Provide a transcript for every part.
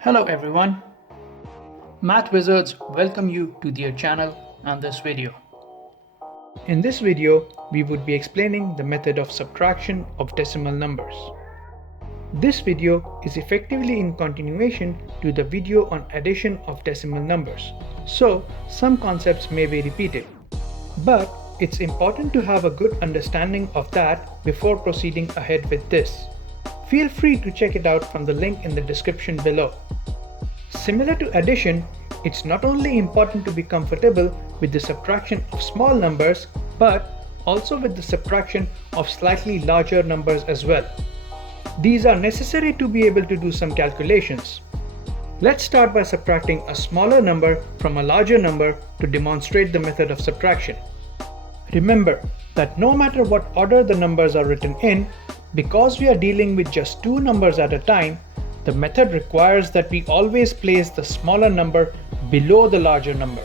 Hello everyone, Math Wizards welcome you to their channel and this video. In this video, we would be explaining the method of subtraction of decimal numbers. This video is effectively in continuation to the video on addition of decimal numbers, so some concepts may be repeated. But it's important to have a good understanding of that before proceeding ahead with this. Feel free to check it out from the link in the description below. Similar to addition, it's not only important to be comfortable with the subtraction of small numbers, but also with the subtraction of slightly larger numbers as well. These are necessary to be able to do some calculations. Let's start by subtracting a smaller number from a larger number to demonstrate the method of subtraction. Remember that no matter what order the numbers are written in, because we are dealing with just two numbers at a time, the method requires that we always place the smaller number below the larger number.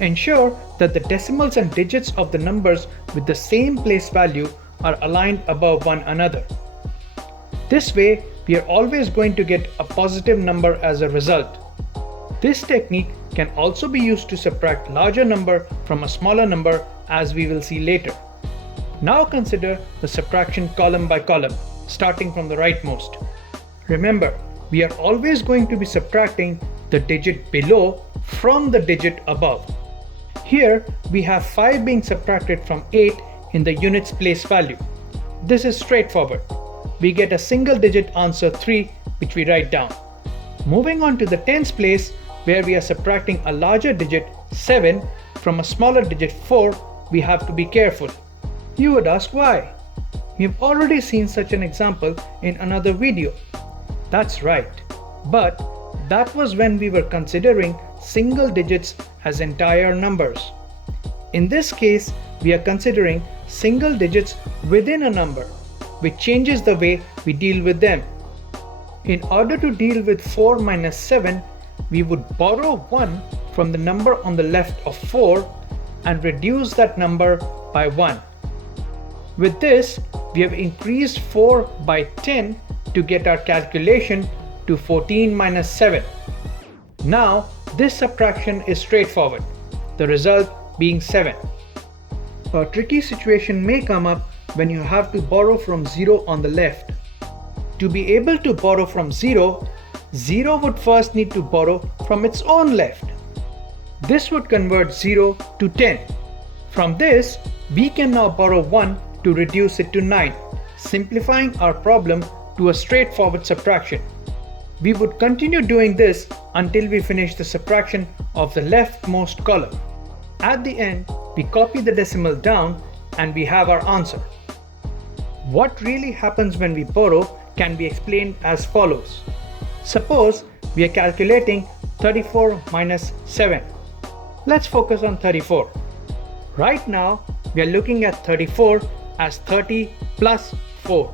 Ensure that the decimals and digits of the numbers with the same place value are aligned above one another. This way, we are always going to get a positive number as a result. This technique can also be used to subtract larger number from a smaller number, as we will see later. Now consider the subtraction column by column, starting from the rightmost. Remember, we are always going to be subtracting the digit below from the digit above. Here, we have 5 being subtracted from 8 in the unit's place value. This is straightforward. We get a single digit answer 3, which we write down. Moving on to the tens place, where we are subtracting a larger digit 7 from a smaller digit 4, we have to be careful. You would ask why? We've already seen such an example in another video. That's right, but that was when we were considering single digits as entire numbers. In this case, we are considering single digits within a number, which changes the way we deal with them. In order to deal with 4 minus 7, we would borrow 1 from the number on the left of 4 and reduce that number by 1. With this, we have increased 4 by 10 to get our calculation to 14 minus 7. Now, this subtraction is straightforward, the result being 7. A tricky situation may come up when you have to borrow from 0 on the left. To be able to borrow from 0, 0 would first need to borrow from its own left. This would convert 0 to 10. From this, we can now borrow 1 to reduce it to 9, simplifying our problem to a straightforward subtraction. We would continue doing this until we finish the subtraction of the leftmost column. At the end, we copy the decimal down and we have our answer. What really happens when we borrow can be explained as follows. Suppose we are calculating 34 minus 7. Let's focus on 34. Right now, we are looking at 34 as 30 plus 4.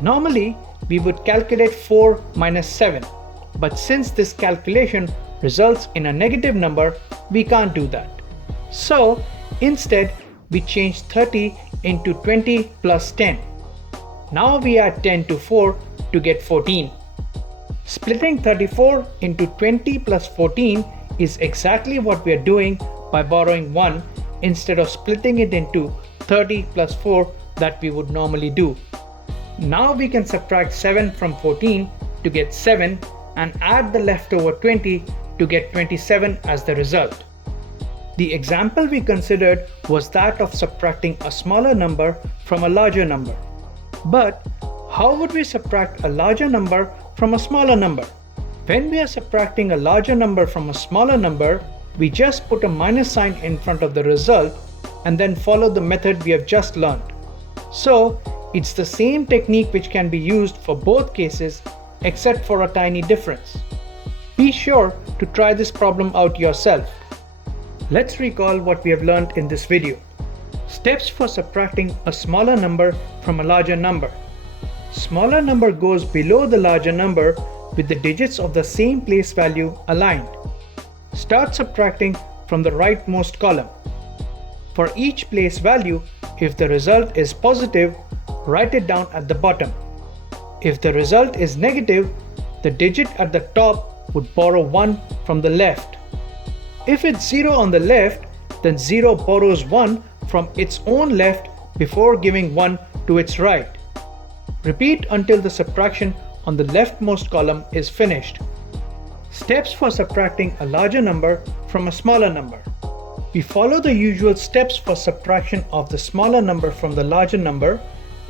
Normally, we would calculate 4 minus 7, but since this calculation results in a negative number, we can't do that. So, instead, we change 30 into 20 plus 10. Now we add 10 to 4 to get 14. Splitting 34 into 20 plus 14 is exactly what we are doing by borrowing 1 instead of splitting it into 30 plus 4 that we would normally do. Now we can subtract 7 from 14 to get 7 and add the leftover 20 to get 27 as the result. The example we considered was that of subtracting a smaller number from a larger number. But how would we subtract a larger number from a smaller number? When we are subtracting a larger number from a smaller number, we just put a minus sign in front of the result and then follow the method we have just learned. So, it's the same technique which can be used for both cases except for a tiny difference. Be sure to try this problem out yourself. Let's recall what we have learned in this video. Steps for subtracting a smaller number from a larger number. Smaller number goes below the larger number with the digits of the same place value aligned. Start subtracting from the rightmost column. For each place value, if the result is positive, write it down at the bottom. If the result is negative, the digit at the top would borrow 1 from the left. If it's 0 on the left, then 0 borrows 1 from its own left before giving 1 to its right. Repeat until the subtraction on the leftmost column is finished. Steps for subtracting a larger number from a smaller number. We follow the usual steps for subtraction of the smaller number from the larger number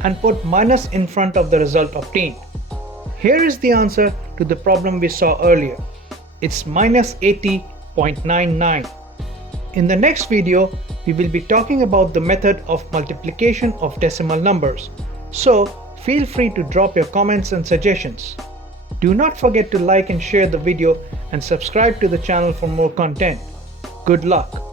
and put minus in front of the result obtained. Here is the answer to the problem we saw earlier. It's minus 80.99. In the next video, we will be talking about the method of multiplication of decimal numbers. So feel free to drop your comments and suggestions. Do not forget to like and share the video and subscribe to the channel for more content. Good luck!